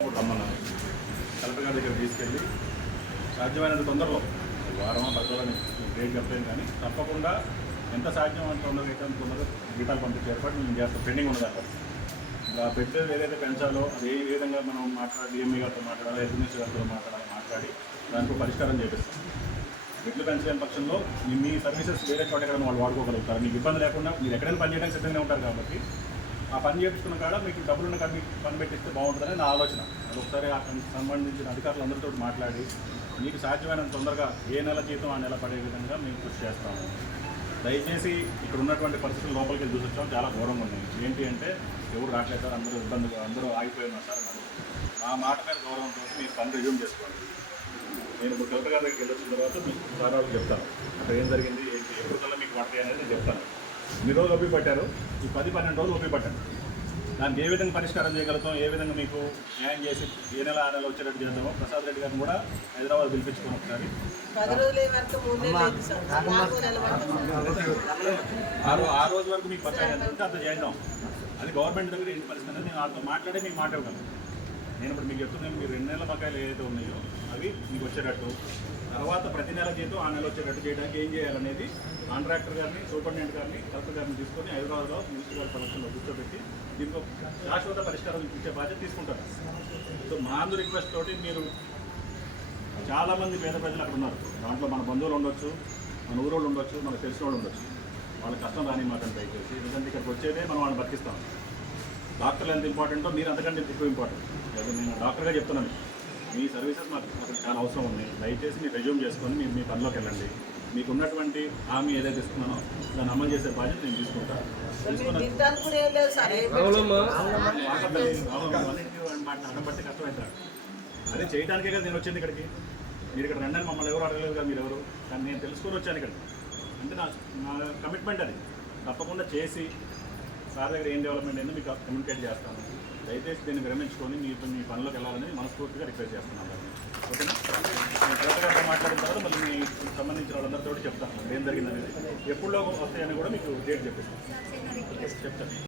రమ్మన్నాను కలెక్టర్ గారి దగ్గర తీసుకెళ్ళి సాధ్యమైనంత తొందరలో వారం పది రోజులని డేట్ చెప్పలేను కానీ తప్పకుండా ఎంత సాధ్యం అంత తొందరగా అయితే అంత తొందరగా గీతాలు పంపించే ఏర్పాటు మేము చేస్తాం పెండింగ్ ఉన్నది అక్కడ ఇంకా బెడ్ ఏదైతే పెంచాలో అది ఏ విధంగా మనం మాట్లాడాలి డిఎంఏ గారితో మాట్లాడాలి ఎస్ఎంఎస్ గారితో మాట్లాడాలి మాట్లాడి దానికి పరిష్కారం చేపిస్తాం. బెడ్లు పెంచలేని పక్షంలో మీ మీ సర్వీసెస్ వేరే చోట ఎక్కడ వాళ్ళు వాడుకోగలుగుతారు? మీకు ఇబ్బంది లేకుండా మీరు ఎక్కడైనా పని చేయడానికి సిద్ధంగా ఉంటారు కాబట్టి ఆ పని చేయించుకున్న కాడ మీకు డబ్బులున్న కాడ మీకు పని పెట్టిస్తే బాగుంటుందని నా ఆలోచన. అది ఒకసారి ఆ దానికి సంబంధించిన అధికారులందరితో మాట్లాడి మీకు సాధ్యమైనంత తొందరగా ఏ నెల జీతం ఆ నెల పడే విధంగా మేము కృషి చేస్తాము. దయచేసి ఇక్కడ ఉన్నటువంటి పరిస్థితులు లోపలికి వెళ్ళి చూసొచ్చాం. చాలా ఘోరంగా ఉన్నాయి ఏంటి అంటే ఎవరు రావట్లేదు సార్ అందరూ ఇబ్బందులు అందరూ ఆగిపోయి ఉన్నారు సార్ ఆ మాట మీద గౌరవంతో మీరు పని రిజ్యూమ్ చేసుకోండి. నేను ఇప్పుడు కలెక్టర్ గారి దగ్గరికి వెళ్ళొచ్చిన తర్వాత మీకు సార్ చెప్తాను. అక్కడ ఏం జరిగింది ఎప్పుడు కల్లా మీకు వాటి అనేది చెప్తాను. మీ రోజులు ఒప్పి పట్టారు? ఈ పది పన్నెండు రోజులు ఒప్పి పట్టాను దానికి ఏ విధంగా పరిష్కారం చేయగలుగుతాం? ఏ విధంగా మీకు న్యాయం చేసి ఏ నెల ఆ నెల వచ్చేటట్టు చేద్దామో ప్రసాద్ రెడ్డి గారిని కూడా హైదరాబాద్ పిలిపించుకుని ఒకసారి. ఆ రోజు వరకు మీకు అంటే అంత చేద్దాం. అది గవర్నమెంట్ దగ్గర ఏంటి పరిస్థితి నేను వాళ్ళతో మాట్లాడే మీకు మాట ఇవ్వగలను. నేను ఇప్పుడు మీకు చెప్తున్నాను మీరు రెండు నెలల బకాయిలు ఏదైతే ఉన్నాయో అవి మీకు వచ్చేటట్టు. తర్వాత ప్రతి నెల జీతం ఆ నెల వచ్చేటట్టు చేయడానికి ఏం చేయాలనేది కాంట్రాక్టర్ గారిని సూపరింటెండెంట్ గారిని కలెక్టర్ గారిని తీసుకొని హైదరాబాద్లో మున్సిపల్ కలెక్షన్లో కూర్చోబెట్టి దీనికి శాశ్వత పరిష్కారం ఇచ్చే బాధ్యత తీసుకుంటారు. సో మా అందరు రిక్వెస్ట్ తోటి మీరు చాలామంది పేద ప్రజలు అక్కడ ఉన్నారు. దాంట్లో మన బంధువులు ఉండొచ్చు మన ఊరోళ్ళు ఉండొచ్చు మనకు తెలిసిన వాళ్ళు ఉండొచ్చు. వాళ్ళ కష్టం రాని మాత్రం దయచేసి. ఎందుకంటే ఇక్కడికి వచ్చేదే మనం వాళ్ళని బతికిస్తాం. డాక్టర్లు ఎంత ఇంపార్టెంటో మీరు అంతకంటే ఎక్కువ ఇంపార్టెంట్. అది నేను డాక్టర్గా చెప్తున్నాను మీ సర్వీసెస్ మాకు మాకు చాలా అవసరం ఉంది దయచేసి మీరు రెజ్యూమ్ చేసుకొని మీరు మీ పనిలోకి వెళ్ళండి. మీకు ఉన్నటువంటి హామీ ఏదైతే ఇస్తున్నానో దాన్ని అమలు చేసే బాధ్యత నేను తీసుకుంటాను అదే చేయడానికే కదా నేను వచ్చింది ఇక్కడికి. మీరు ఇక్కడ రండి మమ్మల్ని ఎవరు అడగలేదు కదా మీరు ఎవరు? కానీ నేను తెలుసుకొని వచ్చాను ఇక్కడికి. అంటే నా నా కమిట్మెంట్ అది. తప్పకుండా చేసి సార్ దగ్గర ఏం డెవలప్మెంట్ అయిందో మీకు కమ్యూనికేట్ చేస్తాను. దయచేసి దీన్ని విరమించుకొని మీ మీ పనిలోకి వెళ్ళాలని మనస్ఫూర్తిగా రిక్వెస్ట్ చేస్తున్నాను. ఓకేనా? గారితో మాట్లాడిన తర్వాత మళ్ళీ మీ సంబంధించిన వాళ్ళందరితో చెప్తాను ఏం జరిగిందనేది. ఎప్పుడులో వస్తాయని కూడా మీకు డేట్ చెప్పేస్తాను. చెప్తాను